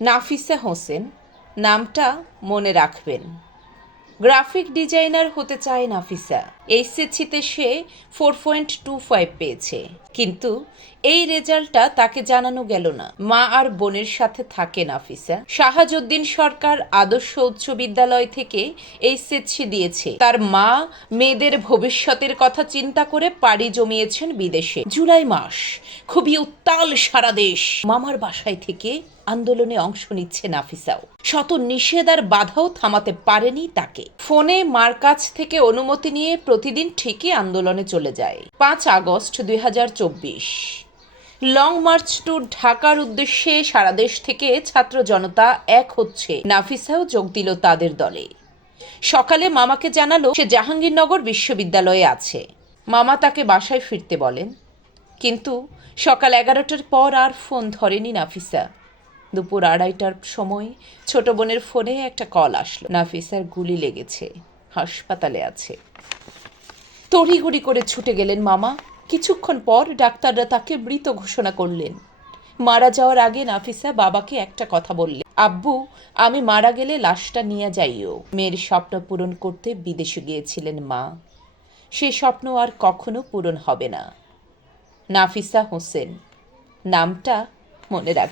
নাফিসা হোসেন নামটা মনে রাখবেন। গ্রাফিক ডিজাইনার হতে চায় নাফিসা। এইচএসসিতে সে ফোর পয়েন্ট টু ফাইভ পেয়েছে। কিন্তু এই রেজাল্টটা তাকে জানানো গেল না। মা আর বোনের সাথে থাকে নাফিসা। শাহাজুদ্দিন সরকার আদর্শ উচ্চ বিদ্যালয় থেকে এইচএসসি দিয়েছে। তার মা মেয়েদের ভবিষ্যতের কথা চিন্তা করে পাড়ি জমিয়েছেন বিদেশে। জুলাই মাস। খুবই উত্তাল সারা দেশ। মামার বাসায় থেকে আন্দোলনে অংশ নিচ্ছে নাফিসাও। শত নিষেধ আর বাধাও থামাতে পারেনি তাকে। ফোনে মার কাছ থেকে অনুমতি নিয়ে প্রতিদিন ঠিকই আন্দোলনে চলে যায়। পাঁচ আগস্ট দুই হাজার চব্বিশ। লং মার্চ টু ঢাকার উদ্দেশ্যে সারা দেশ থেকে ছাত্র জনতা এক হচ্ছে। নাফিসাও যোগ দিল তাদের দলে। সকালে মামাকে জানালো সে জাহাঙ্গীরনগর বিশ্ববিদ্যালয়ে আছে। মামা তাকে বাসায় ফিরতে বলেন। কিন্তু সকাল এগারোটার পর আর ফোন ধরেনি নাফিসা। দুপুর আড়াইটার সময় ছোট বোনের ফোনে একটা কল আসলো। নাফিসার গুলি লেগেছে, হাসপাতালে আছে। তড়িঘড়ি করে ছুটে গেলেন মামা। কিছুক্ষণ পর ডাক্তাররা তাকে মৃত ঘোষণা করলেন। মারা যাওয়ার আগে নাফিসা বাবাকে একটা কথা বললেন, আব্বু, আমি মারা গেলে লাশটা নিয়ে যাইও। মেয়ের স্বপ্ন পূরণ করতে বিদেশে গিয়েছিলেন মা। সে স্বপ্ন আর কখনো পূরণ হবে না। নাফিসা হোসেন, নামটা মনে রাখ